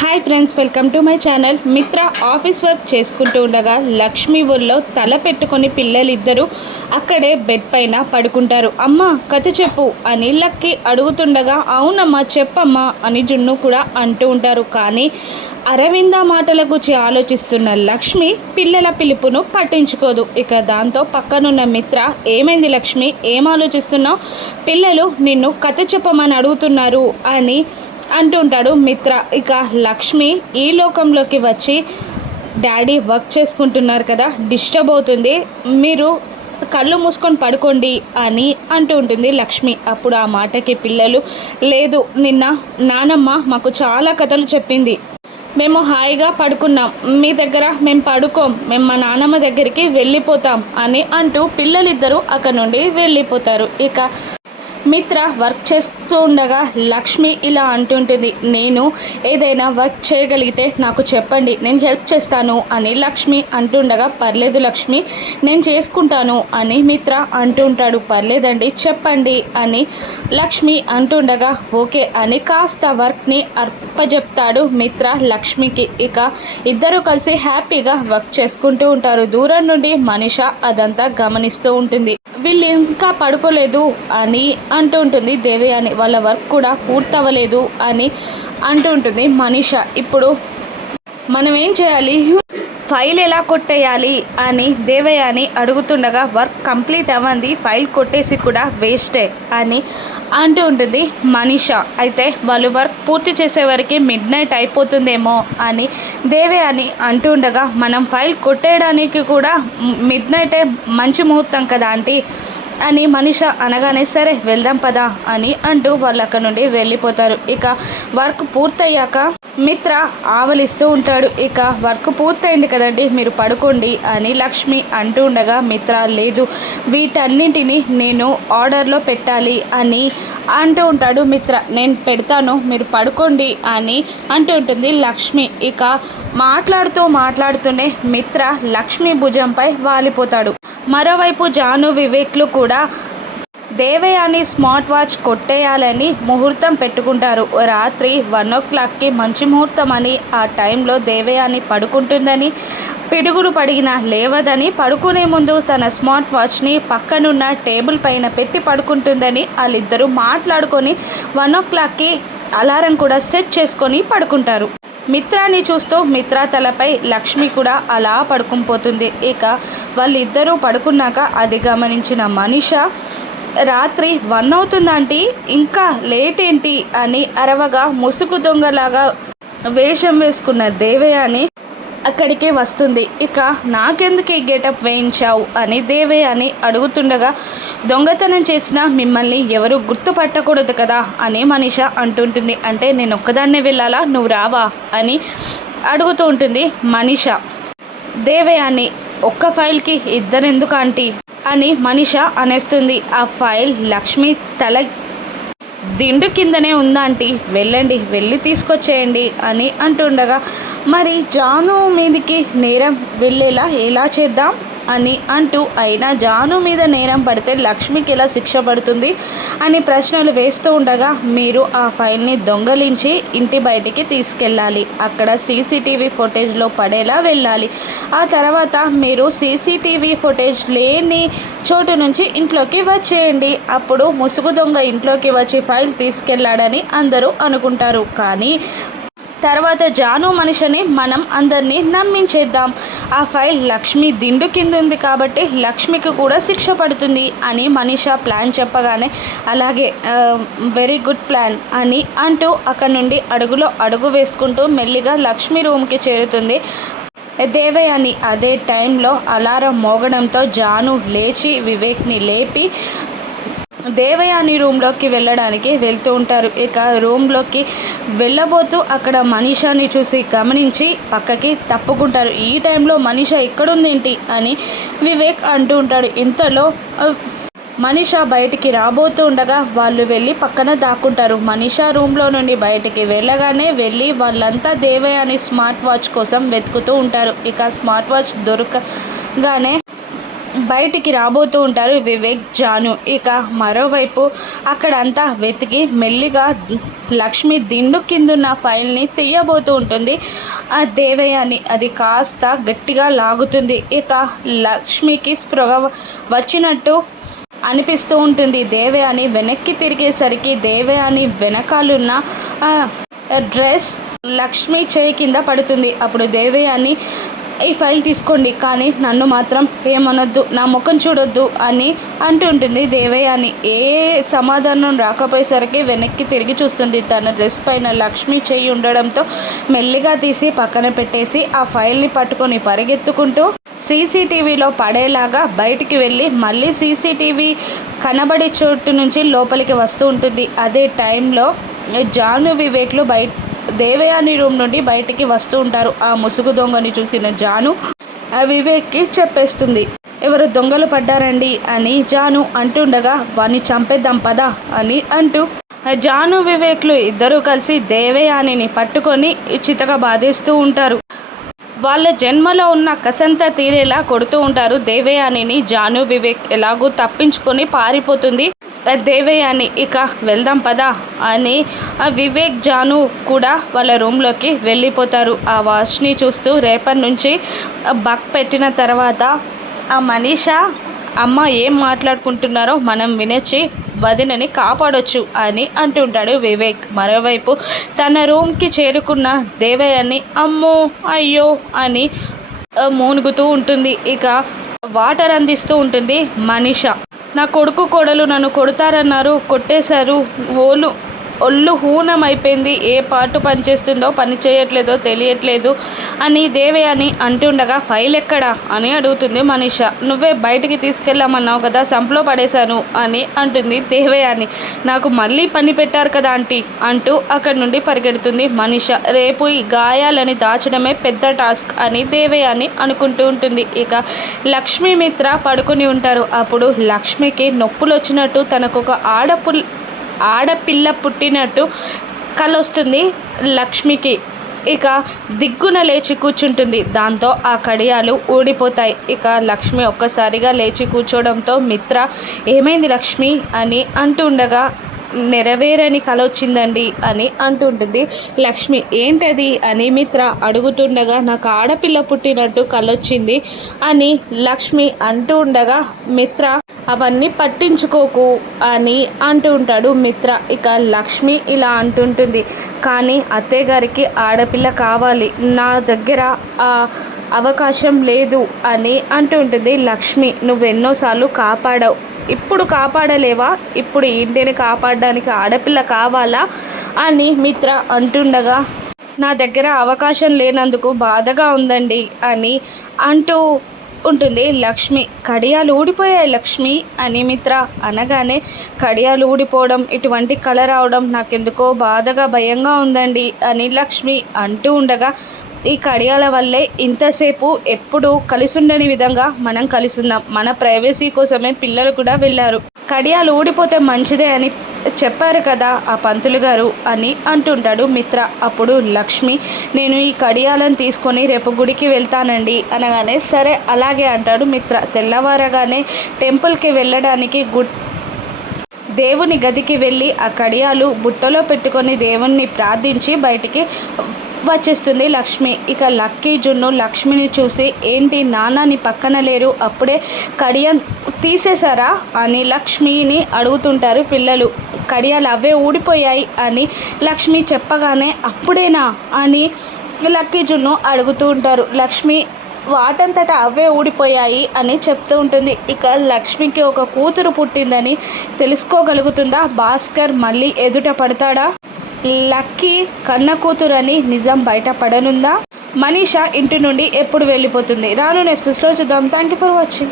Hi friends welcome to my channel. మిత్ర office work చేసుకుంటూ ఉండగా లక్ష్మి ఊళ్ళో తల పెట్టుకొని పిల్లలిద్దరూ అక్కడే బెడ్ పైన పడుకుంటారు. అమ్మ కథ చెప్పు అని లక్కి అడుగుతుండగా అవునమ్మా చెప్పమ్మా అని జున్ను కూడా అంటూ ఉంటారు. కానీ అరవింద మాటల గురించి ఆలోచిస్తున్న లక్ష్మి పిల్లల పిలుపును పట్టించుకోదు. ఇక దాంతో పక్కనున్న మిత్ర ఏమైంది లక్ష్మి? ఏం ఆలోచిస్తున్నావు? పిల్లలు నిన్ను కథ చెప్పమని అడుగుతున్నారు అని అంటుంటాడు మిత్ర. ఇక లక్ష్మి ఈ లోకంలోకి వచ్చి డాడీ వర్క్ చేసుకుంటున్నారు కదా డిస్టర్బ్ అవుతుంది. మీరు కళ్ళు మూసుకొని పడుకోండి అని అంటూ ఉంటుంది లక్ష్మి. అప్పుడు ఆ మాటకి పిల్లలు లేదు నిన్న నానమ్మ మాకు చాలా కథలు చెప్పింది. మేము హాయిగా పడుకున్నాం. మీ దగ్గర మేము పడుకోం. మేము మా నానమ్మ దగ్గరికి వెళ్ళిపోతాం అని అంటూ పిల్లలిద్దరూ అక్కడ నుండి వెళ్ళిపోతారు. ఇక మిత్ర వర్క్ చేస్తూ ఉండగా లక్ష్మి ఇలా అంటుంటుంది నేను ఏదైనా వర్క్ చేయగలిగితే నాకు చెప్పండి నేను హెల్ప్ చేస్తాను అని లక్ష్మి అంటుండగా పర్లేదు లక్ష్మి నేను చేసుకుంటాను అని మిత్ర అంటుంటాడు పర్లేదండి చెప్పండి అని లక్ష్మి అంటుండగా ఓకే అని కాస్త వర్క్ని అర్పజెప్తాడు మిత్ర లక్ష్మికి. ఇక ఇద్దరు కలిసి హ్యాపీగా వర్క్ చేసుకుంటూ ఉంటారు. దూరం నుండి మనిష అదంతా గమనిస్తూ ఉంటుంది. వీళ్ళు ఇంకా పడుకోలేదు అని అంటూ ఉంటుంది. దేవయాని వాళ్ళ వర్క్ కూడా పూర్తవ్వలేదు అని అంటూ ఉంటుంది మనీష. ఇప్పుడు మనం ఏం చేయాలి? ఫైల్ ఎలా కొట్టేయాలి అని దేవయాని అడుగుతుండగా వర్క్ కంప్లీట్ అవ్వంది ఫైల్ కొట్టేసి కూడా వేస్టే అని అంటూ ఉంటుంది మనీష. అయితే వాళ్ళు వర్క్ పూర్తి చేసే వరకు మిడ్ నైట్ అయిపోతుందేమో అని దేవే అని అంటుండగా మనం ఫైల్ కొట్టేయడానికి కూడా మిడ్ నైటే మంచి ముహూర్తం కదా ఆంటీ? అని మనిష అనగానే సరే వెళ్దాం పదా అని అంటూ వాళ్ళు అక్కడ నుండి వెళ్ళిపోతారు. ఇక వర్క్ పూర్తయ్యాక మిత్ర ఆవలిస్తూ ఉంటాడు. ఇక వర్క్ పూర్తయింది కదండి మీరు పడుకోండి అని లక్ష్మి అంటూ ఉండగా మిత్ర లేదు వీటన్నింటిని నేను ఆర్డర్లో పెట్టాలి అని అంటూ ఉంటాడు మిత్ర. నేను పెడతాను మీరు పడుకోండి అని అంటూ ఉంటుంది లక్ష్మి. ఇక మాట్లాడుతూ మాట్లాడుతూనే మిత్ర లక్ష్మి భుజంపై వాలిపోతాడు. మరోవైపు జాను వివేక్లు కూడా దేవయాని స్మార్ట్ వాచ్ కొట్టేయాలని ముహూర్తం పెట్టుకుంటారు. రాత్రి వన్ ఓ క్లాక్కి మంచి ముహూర్తం అని ఆ టైంలో దేవయాని పడుకుంటుందని పిడుగులు పడిగిన లేవదని పడుకునే ముందు తన స్మార్ట్ వాచ్ని పక్కనున్న టేబుల్ పైన పెట్టి పడుకుంటుందని వాళ్ళిద్దరూ మాట్లాడుకొని వన్ ఓ క్లాక్కి అలారం కూడా సెట్ చేసుకొని పడుకుంటారు. మిత్రాన్ని చూస్తూ మిత్ర తలపై లక్ష్మి కూడా అలా పడుకుపోతుంది ఇక వాళ్ళిద్దరూ పడుకున్నాక అది గమనించిన మనిష రాత్రి వన్ అవుతుందంటే ఇంకా లేట్ ఏంటి అని అరవగా ముసుగు దొంగలాగా వేషం వేసుకున్న దేవయాన్ని అక్కడికే వస్తుంది. ఇక నాకెందుకు ఈ గెటప్ వేయించావు? అని దేవే అని అడుగుతుండగా దొంగతనం చేసిన మిమ్మల్ని ఎవరు గుర్తుపట్టకూడదు కదా? అని మనిష అంటుంటుంది. అంటే నేను ఒక్కదాన్నే వెళ్ళాలా? నువ్వు రావా? అని అడుగుతూ ఉంటుంది మనిష. దేవే అని ఒక్క ఫైల్కి ఇద్దరెందుకు ఆంటీ? అని మనిష అనేస్తుంది. ఆ ఫైల్ లక్ష్మి తల దిండు కిందనే ఉందాంటీ వెళ్ళండి వెళ్ళి తీసుకొచ్చేయండి అని అంటుండగా మరి జాను మీదికి నేరం వెళ్ళేలా ఎలా చేద్దాం? అని అంటూ అయినా జాను మీద నేరం పడితే లక్ష్మికి ఎలా శిక్ష పడుతుంది అని ప్రశ్నలు వేస్తూ ఉండగా మీరు ఆ ఫైల్ని దొంగలించి ఇంటి బయటికి తీసుకెళ్ళాలి. అక్కడ సీసీటీవీ ఫుటేజ్లో పడేలా వెళ్ళాలి. ఆ తర్వాత మీరు సీసీటీవీ ఫుటేజ్ లేని చోటు నుంచి ఇంట్లోకి వచ్చేయండి. అప్పుడు ముసుగు దొంగ ఇంట్లోకి వచ్చి ఫైల్ తీసుకెళ్ళాడని అందరూ అనుకుంటారు. కానీ తర్వాత జాను మనిషిని మనం అందరినీ నమ్మించేద్దాం. ఆ ఫైల్ లక్ష్మి దిండు కింద ఉంది కాబట్టి లక్ష్మికి కూడా శిక్ష పడుతుంది అని మనీష ప్లాన్ చెప్పగానే అలాగే వెరీ గుడ్ ప్లాన్ అని అంటూ అక్కడ నుండి అడుగులో అడుగు వేసుకుంటూ మెల్లిగా లక్ష్మి రూమ్కి చేరుతుంది. దేవయాని అదే టైంలో అలారం మోగడంతో జాను లేచి వివేక్ని లేపి దేవయాని రూమ్లోకి వెళ్ళడానికి వెళ్తూ ఉంటారు. ఇక రూమ్లోకి వెళ్ళబోతూ అక్కడ మనీషాని చూసి గమనించి పక్కకి తప్పుకుంటారు. ఈ టైంలో మనీష ఎక్కడుందేంటి అని వివేక్ అంటూ ఉంటాడు. ఇంతలో మనీష బయటికి రాబోతూ ఉండగా వాళ్ళు వెళ్ళి పక్కన దాక్కుంటారు. మనీష రూమ్లో నుండి బయటికి వెళ్ళగానే వెళ్ళి వాళ్ళంతా దేవయాని స్మార్ట్ వాచ్ కోసం వెతుకుతూ ఉంటారు. ఇక స్మార్ట్ వాచ్ దొరకగానే బయటికి రాబోతూ ఉంటారు వివేక్ జాను. ఇక మరోవైపు అక్కడంతా వెతికి మెల్లిగా లక్ష్మి దిండు కిందున్న ఫైల్ని తీయబోతూ ఉంటుంది. ఆ దేవయాని అది కాస్త గట్టిగా లాగుతుంది. ఇక లక్ష్మికి స్పృహ వచ్చినట్టు అనిపిస్తూ ఉంటుంది. దేవయాని వెనక్కి తిరిగేసరికి దేవయాని వెనకాలన్న డ్రెస్ లక్ష్మి చేయి కింద పడుతుంది. అప్పుడు దేవయాని ఈ ఫైల్ తీసుకోండి కానీ నన్ను మాత్రం ఏమనొద్దు నా ముఖం చూడొద్దు అని అంటుంటుంది అని. ఏ సమాధానం రాకపోయేసరికి వెనక్కి తిరిగి చూస్తుంది. తన డ్రెస్ పైన లక్ష్మి చేయి ఉండడంతో మెల్లిగా తీసి పక్కన పెట్టేసి ఆ ఫైల్ని పట్టుకొని పరిగెత్తుకుంటూ సీసీటీవీలో పడేలాగా బయటికి వెళ్ళి మళ్ళీ సీసీటీవీ కనబడే చోటు నుంచి లోపలికి వస్తూ ఉంటుంది. అదే టైంలో జాను వివేక్లు బయట దేవయాని రూమ్ నుండి బయటికి వస్తూ ఉంటారు. ఆ ముసుగు దొంగని చూసిన జాను ఆ వివేక్కి చెప్పేస్తుంది. ఎవరు దొంగలు పడ్డారండి? అని జాను అంటుండగా వాణ్ణి చంపేద్దాం పదా? అని అంటూ ఆ జాను వివేక్లు ఇద్దరూ కలిసి దేవయానిని పట్టుకొని చితక బాధేస్తూ ఉంటారు. వాళ్ళ జన్మలో ఉన్న కసంత తీరేలా కొడుతూ ఉంటారు దేవయానిని. జాను వివేక్ ఎలాగూ తప్పించుకొని పారిపోతుంది. దేవయాని ఇక వెళ్దాం పదా అని ఆ వివేక్ జాను కూడా వాళ్ళ రూమ్లోకి వెళ్ళిపోతారు. ఆ వాచ్ని చూస్తూ రేపటి నుంచి బక్ పెట్టిన తర్వాత ఆ మనీష అమ్మ ఏం మాట్లాడుకుంటున్నారో మనం వినొచ్చి వదినని కాపాడొచ్చు అని అంటుంటాడు వివేక్. మరోవైపు తన రూమ్కి చేరుకున్న దేవయాన్ని అమ్మో అయ్యో అని మూనుగుతూ ఉంటుంది. ఇక వాటర్ అందిస్తూ ఉంటుంది మనీష. నా కొడుకు కోడలు నన్ను కొడతారన్నారు కొట్టేశారు. హోలు ఒళ్ళు హూనం అయిపోయింది ఏ పాటు పనిచేస్తుందో పని చేయట్లేదో తెలియట్లేదు. అని దేవయాని అంటుండగా ఫైల్ ఎక్కడా? అని అడుగుతుంది మనీష. నువ్వే బయటికి తీసుకెళ్ళామన్నావు కదా సంపులో పడేశాను అని అంటుంది దేవయాని. నాకు మళ్ళీ పని పెట్టారు కదా ఆంటీ అంటూ అక్కడి నుండి పరిగెడుతుంది మనీష. రేపు ఈ గాయాలని దాచడమే పెద్ద టాస్క్ అని దేవయాని అనుకుంటూ ఉంటుంది. ఇక లక్ష్మీ మిత్ర పడుకుని ఉంటారు. అప్పుడు లక్ష్మికి నొప్పులు వచ్చినట్టు తనకు ఒక ఆడపుల్ ఆడపిల్ల పుట్టినట్టు కలొస్తుంది లక్ష్మికి. ఇక దిగ్గున లేచి కూర్చుంటుంది. దాంతో ఆ కడియాలు ఊడిపోతాయి. ఇక లక్ష్మి ఒక్కసారిగా లేచి కూర్చోవడంతో మిత్ర ఏమైంది లక్ష్మి? అని అంటుండగా నెరవేరని కల వచ్చిందండి అని అంటుంటుంది. లక్ష్మి ఏంటది? అని మిత్ర అడుగుతుండగా నాకు ఆడపిల్ల పుట్టినట్టు కలొచ్చింది అని లక్ష్మి అంటూ ఉండగా మిత్ర అవన్నీ పట్టించుకోకు అని అంటూ ఉంటాడు మిత్ర. ఇక లక్ష్మి ఇలా అంటుంటుంది కానీ అత్తయ్య గారికి ఆడపిల్ల కావాలి. నా దగ్గర ఆ అవకాశం లేదు అని అంటుంటుంది లక్ష్మి. నువ్వెన్నోసార్లు కాపాడావు. ఇప్పుడు కాపాడలేవా? ఇప్పుడు ఈ ఇంటిని కాపాడడానికి ఆడపిల్ల కావాలా? అని మిత్ర అంటుండగా నా దగ్గర అవకాశం లేనందుకు బాధగా ఉందండి అని అంటూ ఉంటుంది లక్ష్మి. కడియాలు ఊడిపోయాయి లక్ష్మి అని మిత్ర అనగానే కడియాలు ఊడిపోవడం ఇటువంటి కళ రావడం నాకెందుకో బాధగా భయంగా ఉందండి అని లక్ష్మి అంటూ ఉండగా ఈ కడియాల వల్లే ఇంతసేపు ఎప్పుడు కలిసుండని విధంగా మనం కలిసుందాం. మన ప్రైవసీ కోసమే పిల్లలు కూడా వెళ్ళారు. కడియాలు ఊడిపోతే మంచిదే అని చెప్పారు కదా ఆ పంతులు గారు అని అంటుంటాడు మిత్ర. అప్పుడు లక్ష్మి నేను ఈ కడియాలను తీసుకొని రేపు గుడికి వెళ్తానండి అనగానే సరే అలాగే అంటాడు మిత్ర. తెల్లవారగానే టెంపుల్కి వెళ్ళడానికి గుడ్ దేవుని గదికి వెళ్ళి ఆ కడియాలు బుట్టలో పెట్టుకొని దేవుణ్ణి ప్రార్థించి బయటికి వచ్చేస్తుంది లక్ష్మి. ఇక లక్కీ జున్ను లక్ష్మిని చూసి ఏంటి నాన్న నీ పక్కన లేరు? అప్పుడే కడియం తీసేశారా? అని లక్ష్మిని అడుగుతుంటారు పిల్లలు. కడియాలు అవే ఊడిపోయాయి అని లక్ష్మి చెప్పగానే అప్పుడేనా? అని లక్కీ జున్ను అడుగుతూ ఉంటారు. లక్ష్మి వాటంతట అవే ఊడిపోయాయి అని చెప్తూ ఉంటుంది. ఇక లక్ష్మికి ఒక కూతురు పుట్టిందని తెలుసుకోగలుగుతుందా? భాస్కర్ మళ్ళీ ఎదుట పడతాడా? లక్కీ కన్న కూతురని నిజం బయటపడనుందా? మనీషా ఇంటి నుండి ఎప్పుడు వెళ్ళిపోతుంది? రాను నెప్సెస్లో చూద్దాం. Thank you for watching.